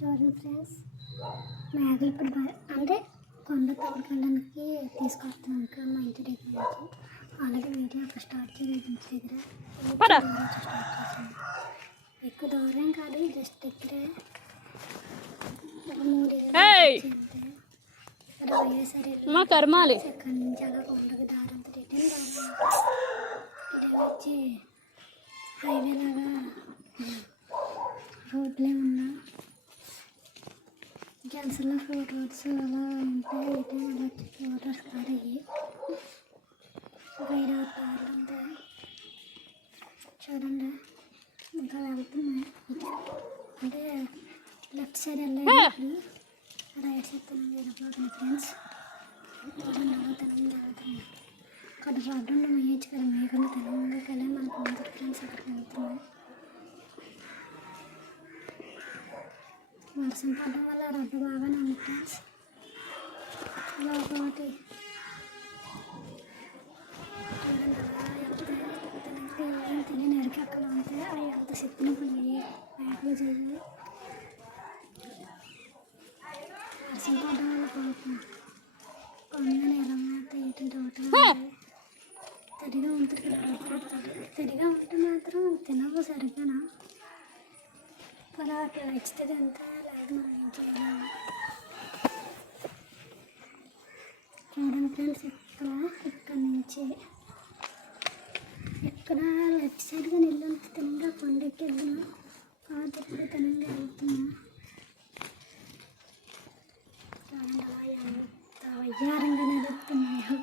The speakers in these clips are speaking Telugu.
చూడండి ఫ్రెండ్స్, మేఘలు ఇప్పుడు అంటే కొండ తోడుకెళ్ళడానికి తీసుకొస్తాను ఇంకా మా ఇంటి దగ్గర నుంచి. ఆల్రెడీ వీడియో అక్కడ స్టార్ట్ చేయలేదు ఇంటి దగ్గర స్టార్ట్ చేసాను. ఎక్కువ దూరం కాదు, జస్ట్ దగ్గరే. ఒక 3 ఇల్లు పోయేసరి ఎక్కడి నుంచి అలా కొండకు దారంతో రిటర్న్ ఇటు వచ్చి హైవే లాగా రోడ్లే ఉన్నా క్యాన్సర్లో రోడ్స్ అలా ఉంటాయి. ఇటు అలా వచ్చి వాటర్ స్టార్ట్ అయ్యి బయట కార్లు ఉంటాయి చూడండి. ఇంకా వెళ్తున్నాయి అంటే లెఫ్ట్ సైడ్ వెళ్ళేటప్పుడు రైట్ సైడ్ తెలంగాణ వెళ్ళిపోతుంది ఫ్రెండ్స్. చూడండి అలా తెలంగాణ వెళ్తున్నాయి. అక్కడ రోడ్డు వేయచ్చు కదా, మేఘలు తెలంగాణకి వెళ్ళి మనకు ఉంటుంది ఫ్రెండ్స్. అక్కడికి వెళ్తున్నాయి. వర్షం పడడం వల్ల రోడ్డు బాగానే ఉంది ఫ్రెండ్స్. ఇలా ఒకటి తిని నరికి అక్కడ ఉంటాయి. అవి అంత చెప్పినప్పుడు మేకలు చేసి వర్షం పడడం వల్ల పోతుంది. కొండగా ఎలా ఏంటంటే ఒకటి తడిగా ఉంటుంది కదా, తడిగా ఉంటే మాత్రం తినవు సరిగ్గా. అలా అట్లా నచ్చితే అంతా లేదు మనం ఏం చేయాలి. చూడండి ఫ్రెండ్స్, ఇక్కడ నుంచి ఇక్కడ లెఫ్ట్ సైడ్గా నీళ్ళు తినంగా కొండకి వెళ్తున్నా, తిరిగి తినంగా వెళ్తున్నా. చూడండి అలా ఎంత వయ్యారంగా నడుస్తున్నాయో.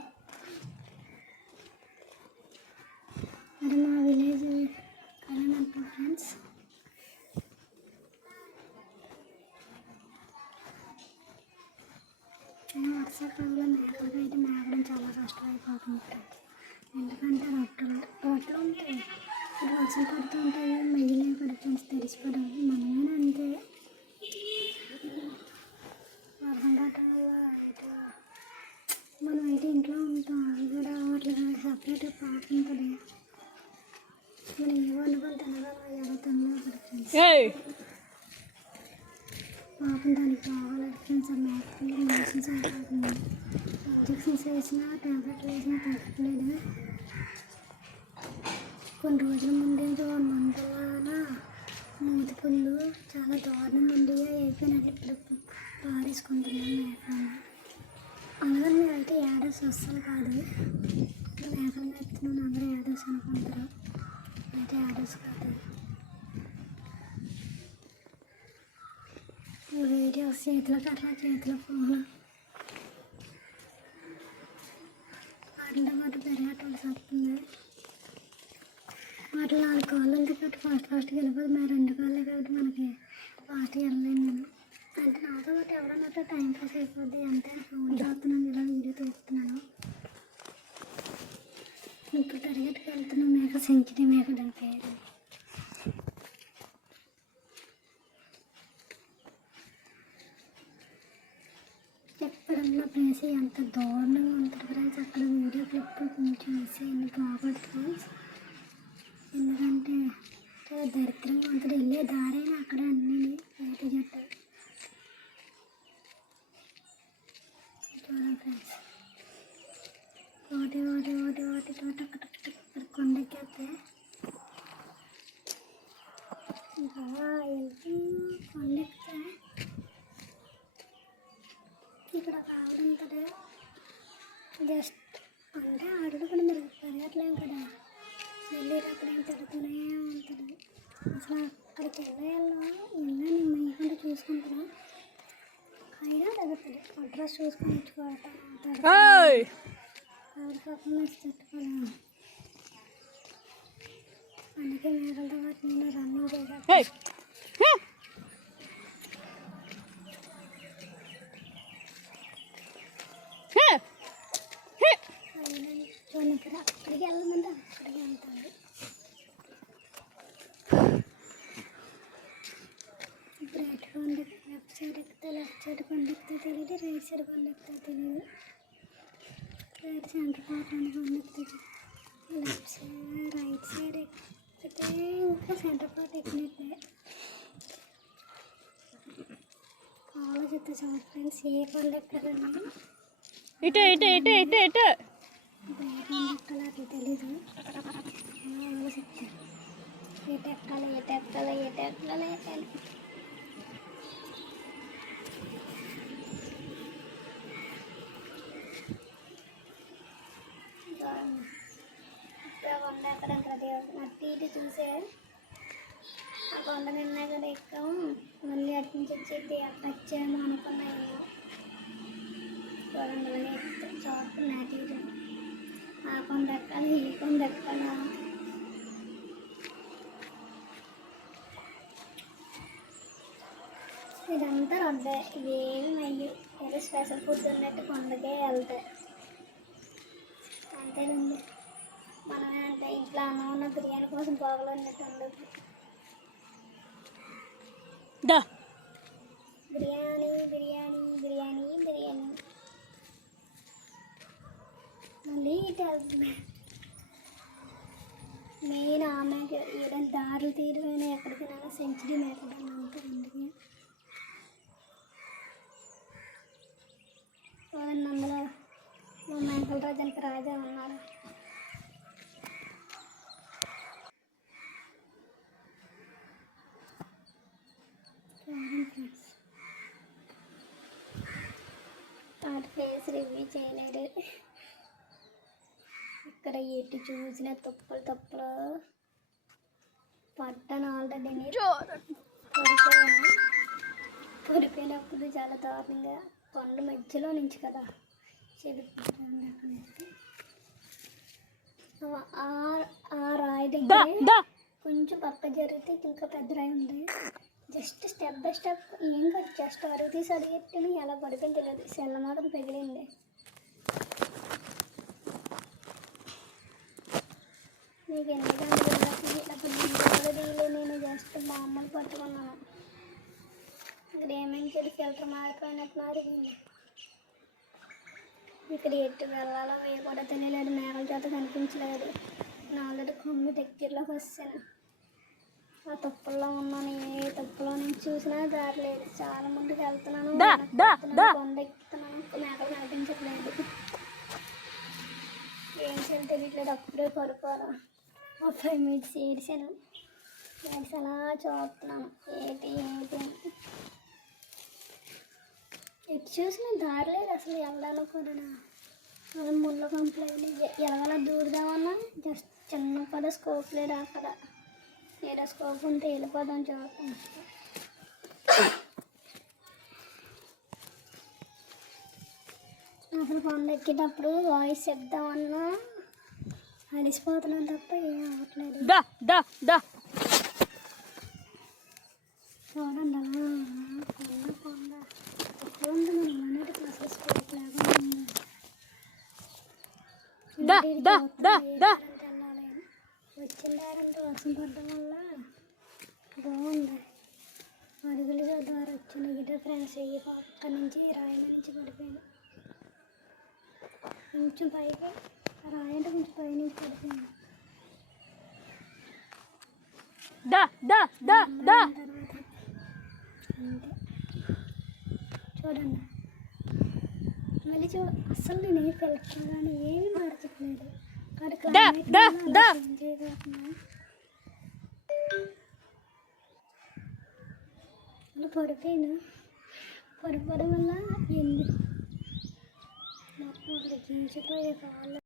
మరి మా విలేజ్ కలనంట ఫ్రెండ్స్. వర్షాకాలంలో మేకలుగా అయితే మేకడం చాలా కష్టం అయిపోతుంది ఫ్రెండ్స్. ఎందుకంటే రోడ్లు ఉంటాయి, ఇప్పుడు వర్షం పడుతూ ఉంటాయి, మెయ్యలే పడుతుంది తెరిచిపోవడం. మనమేనా అంతే, వర్షం పడటం వల్ల అయితే మనం అయితే ఇంట్లో ఉంటాం. అది కూడా వాటికి సపరేట్గా పాట ఉంటుంది. మనం ఏ వండుకొని తినగలం ఎదుగుతుందో అక్కడ ఫ్రెండ్స్. పాపం దానికి కావాలి ఫ్రెండ్స్. ఆ మేకలు మెడిసిన్స్ అయిపోతుంది. ఇంజక్షన్స్ వేసినా ట్యాబ్లెట్లు వేసినా తగ్గట్లేదు. కొన్ని రోజుల ముందే మందులన మూతి పుళ్ళు చాలా దారుణంగా ఉండి అయిపోయినట్లు ఇప్పుడు పారేసుకుంటున్నాం మేకలు. అలాగే మేమైతే యాడస్ అస్సలు కాదు. మేకలు మేపుతున్నాను అందరూ యాడస్ అనుకుంటారు, అయితే యాడస్ కాదు. వీడియోస్ చేతిలో కట్లా చేతిలో ఫోన్ వాటితో పాటు పెరగటం వస్తుంది. వాటిలో 4 కాళ్ళు ఉంది కాబట్టి ఫాస్ట్గా వెళ్ళిపోతుంది. మరి 2 కాళ్ళే కాబట్టి మనకి ఫాస్ట్గా వెళ్ళలేను నేను. అంటే నాతో పాటు ఎవరన్నా టైం పాస్ అయిపోద్ది అంటే ఫోన్ చూస్తున్నాను, ఇలా వీడియో తీస్తున్నాను. ఇప్పుడు పరిగెట్టుకు వెళ్తున్నాం. మేక సెంచరీ మేక దాని పేరు. ఎక్కడన్నా ప్లేస్ ఎంత దారుణంగా ఉంటుంది ఫ్రెండ్స్. అక్కడ వీడియో క్లిప్ కొంచెం మిస్ అయ్యింది, బాగోదు ఫ్రెండ్స్. ఎందుకంటే దరిద్రంగా ఉంటుంది. వెళ్ళే దారైనా అక్కడ అన్నీ బయట చెట్టు. చూడండి ఫ్రెండ్స్, ఒకటి తోట అక్కడ కొండెక్కేస్తే ఇంకా వెళ్తూ కొండెక్కితే ఇక్కడ ఒక ఆవిడ ఉంటుంది. జస్ట్ అంటే ఆవిడ కూడా మీరు పెరగట్లేము కదా, వెళ్ళి అక్కడ ఏం తిరుగుతూనే ఉంటుంది. అసలు అక్కడికి వెళ్ళని మేకుండా చూసుకుంటున్నాను. అయినా తగ్గుతుంది. అడ్రస్ చూసుకొని ఇచ్చుకోవటం ఆవిడ పర్ఫార్మెన్స్ పెట్టుకోలేము. అందుకే మేకలతో పాటు నేను రన్నింగ్ చేశాను. అక్కడికి వెళ్ళమంటే అక్కడికి వెళ్తాను. ఇప్పుడు రైట్ కొండకి లెఫ్ట్ సైడ్ ఎక్కితే లెఫ్ట్ సైడ్ కొండెక్కితే తెలియదు, రైట్ సైడ్ కొండెక్కితే తెలియదు. రైట్ సెంటర్ పార్ట్ అని కొండెక్కితే లెఫ్ట్ సైడ్ రైట్ సైడ్ ఎక్కితే ఇంకా సెంటర్ పార్ట్ ఎక్కినట్లే. చెప్తా చూడండి ఫ్రెండ్స్, ఏ కొండ ఎక్కాలని ఇటు ఇటు ఇటు ఇటు ఇటు ఏ కొండ ఎక్కాలో అది తెలీదు. ఆలోచిస్తాను ఎటు ఎక్కాలి ఎటు ఎక్కాలి ఎటు ఎక్కాలి ఎక్కాలి. ఇప్పుడు కొండ ఎక్కడానికి రెడీ అవుతుంది. అటు ఇటు చూసే ఆ కొండ నిన్న కూడా ఎక్కాము, మళ్ళీ అటు నుంచి వచ్చి వచ్చాము అనుకున్నాము. చూడండి మళ్ళీ చూస్తున్నాయి అటు ఇటు. ఆ కొండ ఎక్కాలి ఈ కొండ ఎక్కాలా. ఇదంతా రొడ్డే, ఇవేమి మళ్ళీ ఏదో స్పెషల్ ఫుడ్ ఉన్నట్టు కొండకే వెళ్తాయి అంతేనండి. మనమే అంటే ఇంట్లో అన్నం ఉన్న బిర్యానీ కోసం పోగలు ఉన్నట్టు ఉండదు. బిర్యానీ బిర్యానీ బిర్యానీ బిర్యానీ. మళ్ళీ ఇటు వెళ్తుంది. మెయిన్ ఆమెకి ఏదైనా దారులు తీరువైన ఎక్కడికి నా సెంచరీ మేకడం ఉంటుంది. చూడండి అందులో మా మేకల రాజానికి రాజా ఉన్నారు. వాటి ఫేస్ రివ్యూ చేయలేరు. ఇక్కడ ఎటు చూసిన తుప్పలు తుప్పలు పట్టను. ఆల్రెడీ పడిపోయినప్పుడు చాలా దారుణంగా కొండ మధ్యలో నుంచి కదా చెదిరిపోతుంది. అక్కడ నుంచి ఆ రాయి దగ్గర కొంచెం పక్క జరిగితే ఇంకా పెద్ద రాయి ఉంది. జస్ట్ స్టెప్ బై స్టెప్ ఏం కాదు, జస్ట్ అడుగు తీసి అడిగెట్టుని ఎలా పడిపోయింది తెలియదు. సెల్ల మాత్రం పెగిలింది. మీకు ఎందుకంటే ఇట్లా నేను జస్ట్ మామూలు పట్టుకున్నాను. ఇక్కడ ఏమేమి చెడు ఫిల్టర్ మారిపోయినట్టు మారిపోయింది. ఇక్కడ ఎట్టు వెళ్ళాలో అవి కూడా తెలియలేదు, మేకల చేత కనిపించలేదు. ఆల్రెడీ కొమ్మి దగ్గరలోకి వస్తాను. ఆ తుప్పల్లో ఉన్నాను. ఏ తుప్పలో నుంచి చూసినా దారి లేదు. చాలా ముందుకు వెళ్తున్నాను, కొండ ఎక్కుతున్నాను, మేకలు కనిపించట్లేదు. ఏం చేయాలి తెలియట్లేదు. అప్పుడే పడుకోవాలి. ఒక 5 minutes ఏడిసాను. అలా చూస్తున్నాను ఏంటి ఏంటి అని. ఎటు చూసినా దారి లేదు అసలు వెళ్ళడానికి కూడా. మనం ముళ్ళ కంప్లైంట్ ఎలాగలా దూరదామన్నా జస్ట్ చిన్న కూడా స్కోప్ లేదు అక్కడ. ఏదో స్కోప్ ఉంటే వెళ్ళిపోదాం చూస్తాం. అసలు కొండ ఎక్కేటప్పుడు వాయిస్ చెప్దామన్నా అలిసిపోతున్నాను తప్ప ఏం అవ్వట్లేదు. చూడండి అలా కొండ కొండ ఎక్కడ ఉంది. మనం అన్నిటికీ అసలు స్కోప్ లేకుండా ఉంది. వచ్చిన దారంతో వర్షం పడడం వల్ల బాగుంది. అడుగుల ద్వారా వచ్చిన గిట ఫ్రెండ్స్ ఈ పక్క నుంచి రాయి నుంచి పడిపోయింది. కొంచెం పైకి రాయి అంటే కొంచెం పై నుంచి పడిపోయింది. తర్వాత అంతే చూడండి. మళ్ళీ అస్సలు నేను ఏ ఫిల్టర్ కానీ ఏమీ మార్చట్లేదు. అలా పడిపోయినా పడిపోవడం వల్ల మొత్తం అక్కడ గించిపోయే కాళ్ళు